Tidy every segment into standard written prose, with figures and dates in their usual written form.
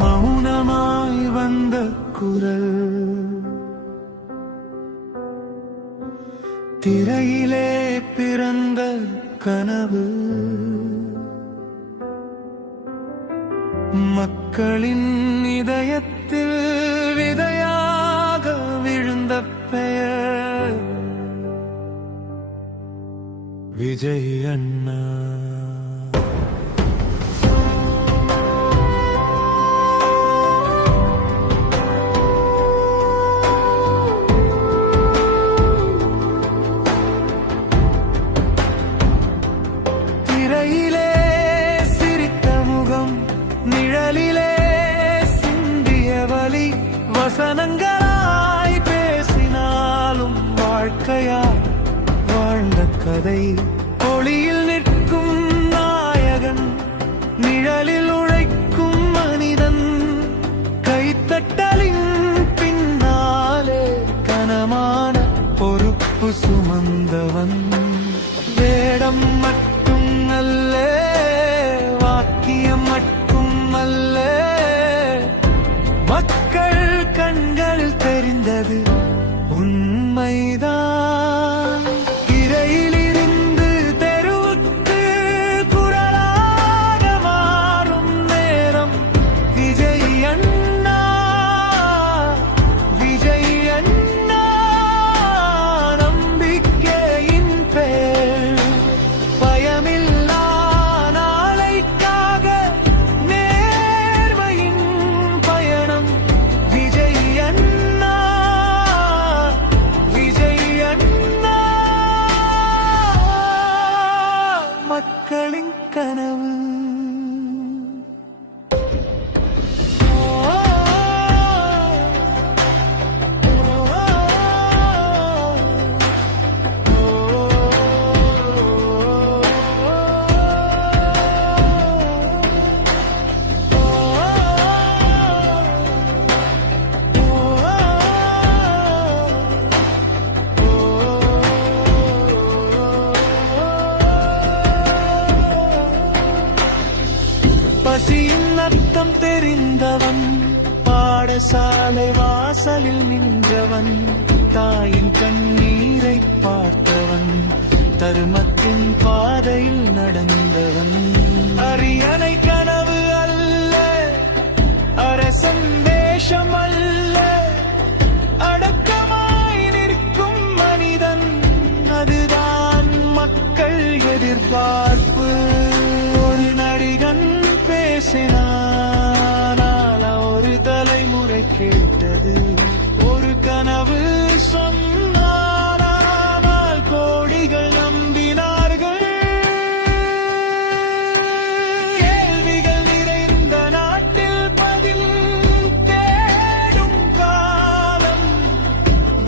மௌனமாய் வந்த குரல் திரையிலே பிறந்த கனவு மக்களின் இதயத்தில் விதையாக விழுந்த பெயர் விஜய் அண்ணா. திரையிலே சிரித்த முகம், நிழலிலே சிந்திய வலி, வசனங்களாய் பேசினாலும் வாழ்க்கையாய் வாழ்ந்த கதை. ஒளியில் நிற்கும் நாயகன், நிழலில் உழைக்கும் மனிதன், கைத்தட்டலின் பின்னாலே கனமான பொறுப்பு சுமந்தவன். வேடம் மட்டும் அல்ல, வாக்கியம் மட்டும் அல்ல, மக்கள் கண்களில் தெரிந்தது உண்மைதான். இறையிலிருந்து தெருவுக்கு குரலாக மாறும் நேரம் விஜய் அண்ணா, விஜய் அண்ணா. நம்பிக்கையின் பேர், பயமில்லா நாளைக்காக நேர்மையின் பயணம் விஜய் அண்ணா, விஜய் அண்ணா. மக்களின் கனவு. பசியின் அர்த்தம் தெரிந்தவன், பாடசாலை வாசலில் நின்றவன், தாயின் கண்ணீரை பார்த்தவன், தருமத்தின் பாதையில் நடந்தவன். அரியணை கனவு அல்ல, அரசன் வேஷம் அல்ல, அடக்கமாய் நிற்கும் மனிதன், அதுதான் மக்கள் எதிர்பார்ப்பு. ஒரு நடிகன் பேசினால் ஒரு தலைமுறை கேட்டது, ஒரு கனவு சொன்னால் கோடிகள் நம்பினார்கள். கேள்விகள் நிறைந்த நாட்டில் பதில் தேடும் காலம்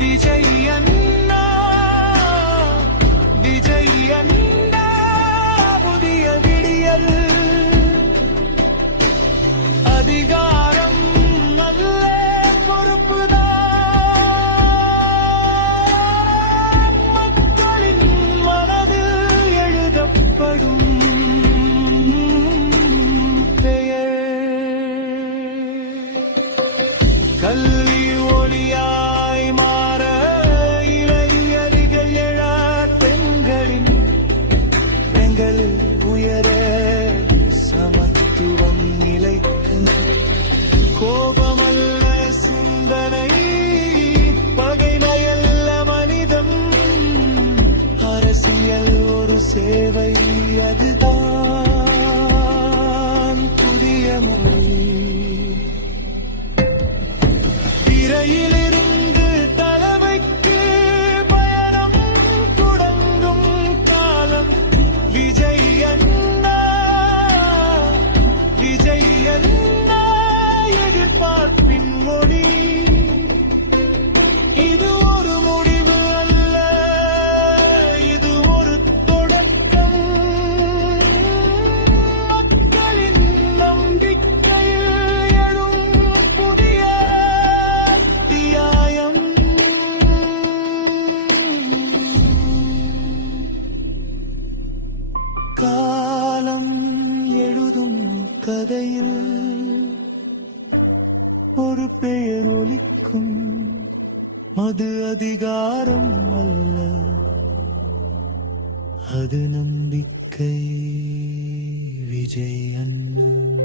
விஜய் அண்ணா, விஜய் அண்ணா. புதிய விடியல், அதிகாரம் நல்ல பொறுப்புதான், மக்களின் மனதில் எழுதப்படும் பெயர். கல்வி ஒளியாய் மாற இளைஞர்கள் எழ, பெண்களின் பெண்களில் உயர சமத்துவம் நிலைக்கும். கோபமல்ல சிந்தனை, பகைமையல்ல மனிதம், அரசியல் ஒரு சேவை, அதுதான் புதிய மொழி. திரையிலிருந்து தலைவைக்கு பயணம் தொடங்கும் காலம் விஜய் அண்ணா, விஜய் அண்ணா. எதிர்பார்ப்பின் மொழி, இது ஒரு முடிவு அல்ல, இது ஒரு தொடு கதையில் ஒரு பெயர் ஒலிக்கும். அது அதிகாரம் அல்ல, அது நம்பிக்கை. விஜய் அண்ணா.